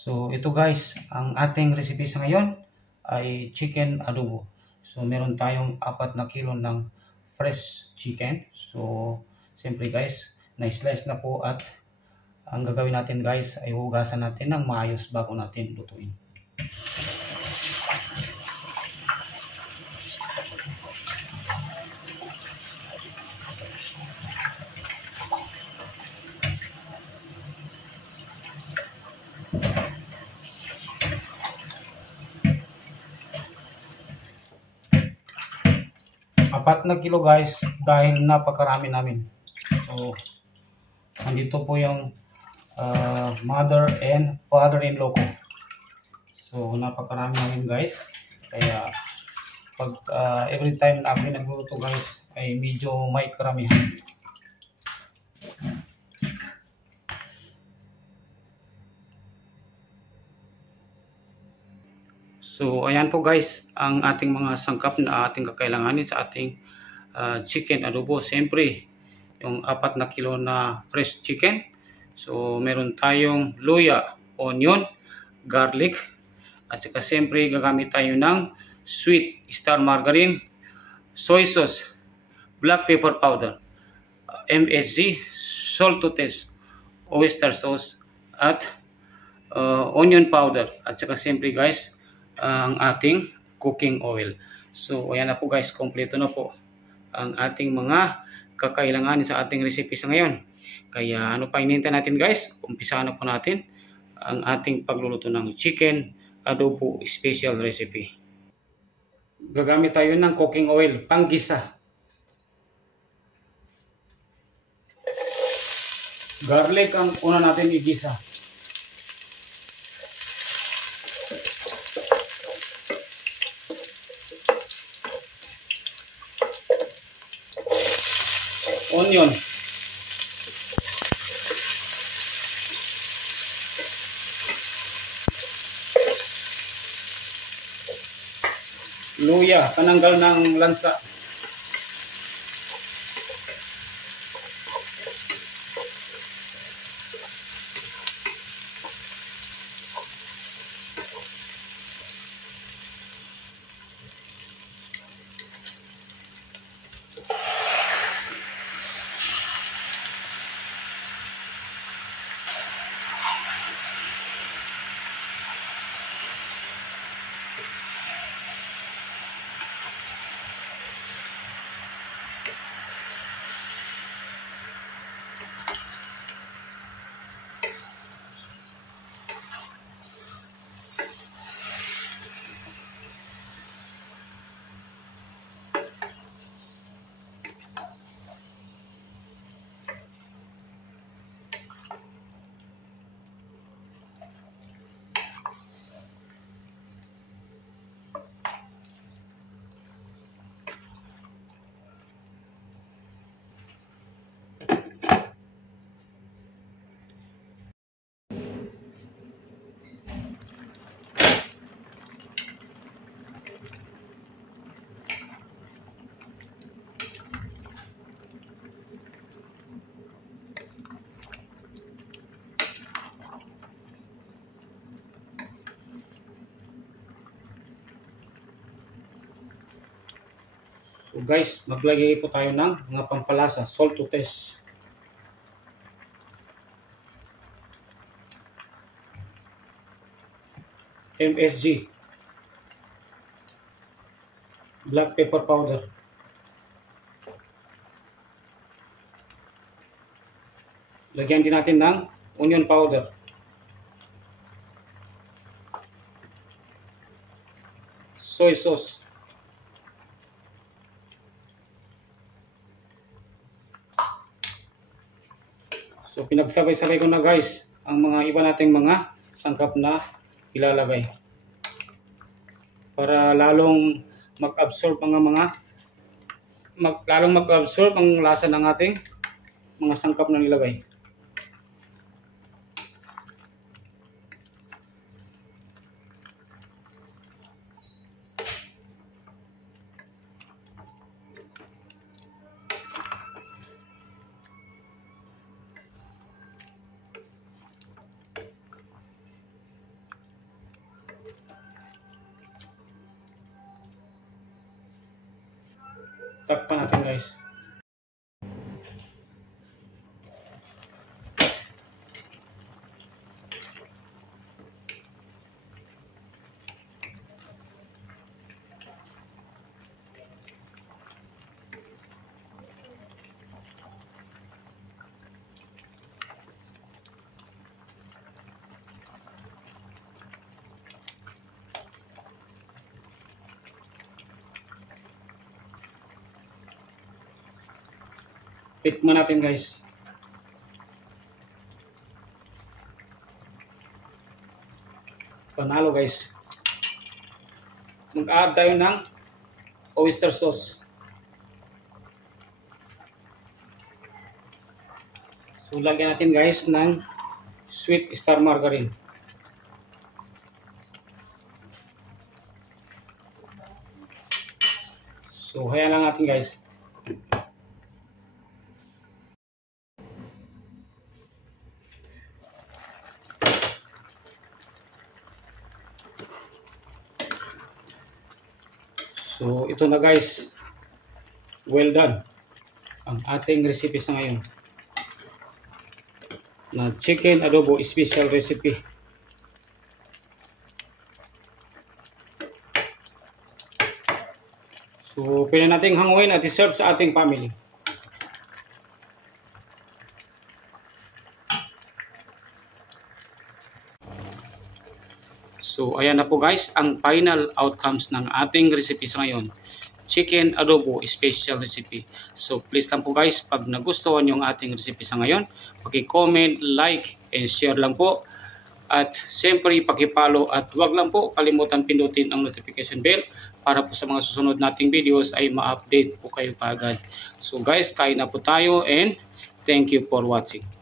So ito guys, ang ating recipe sa ngayon ay chicken adobo. So meron tayong 4 na kilo ng fresh chicken. So siyempre guys, na-slice na po at ang gagawin natin guys ay hugasan natin ng maayos bago natin lutuin. Apat na kilo guys dahil napakarami namin. So andito po yung mother and father-in-law ko. So napakarami namin guys. Kaya pag every time na ako nagluluto guys ay medyo may karamihan. So ayan po guys ang ating mga sangkap na ating kakailanganin sa ating chicken adobo. Siyempre yung 4 na kilo na fresh chicken. So meron tayong luya, onion, garlic, at saka siyempre gagamit tayo ng sweet star margarine, soy sauce, black pepper powder, MSG, salt to taste, oyster sauce, at onion powder. At saka siyempre guys ang ating cooking oil. So ayan na po guys, kompleto na po ang ating mga kakailanganin sa ating recipe sa ngayon. Kaya ano pa hinihintay natin guys, umpisahan na po natin ang ating pagluluto ng chicken adobo special recipe. Gagamit tayo ng cooking oil panggisa. Garlic ang una natin igisa. Onion. Luya, pananggal ng lansa. So guys, maglagay po tayo ng mga pampalasa, salt to taste. MSG, black pepper powder, lagyan din natin ng onion powder, soy sauce, so pinagsabay-sabay ko na guys ang mga iba nating mga sangkap na ilalagay para lalong mag-absorb ang lasa ng ating mga sangkap na nilagay. Takpan natin guys. Tikman natin guys. Panalo guys. Mag-add tayo ng oyster sauce. So lagyan natin guys ng sweet star margarine. So hayaan lang natin guys. So ito na guys, well done ang ating recipe sa ngayon na chicken adobo special recipe. So pwede nating hanguin at i-serve sa ating family. So ayan na po guys ang final outcomes ng ating recipe sa ngayon. Chicken adobo special recipe. So please lang po guys, pag nagustuhan yung ating recipe sa ngayon, paki-comment, like, and share lang po. At siyempre paki-follow at huwag lang po kalimutan pindutin ang notification bell para po sa mga susunod nating videos ay ma-update po kayo kaagad. So guys, kain na po tayo and thank you for watching.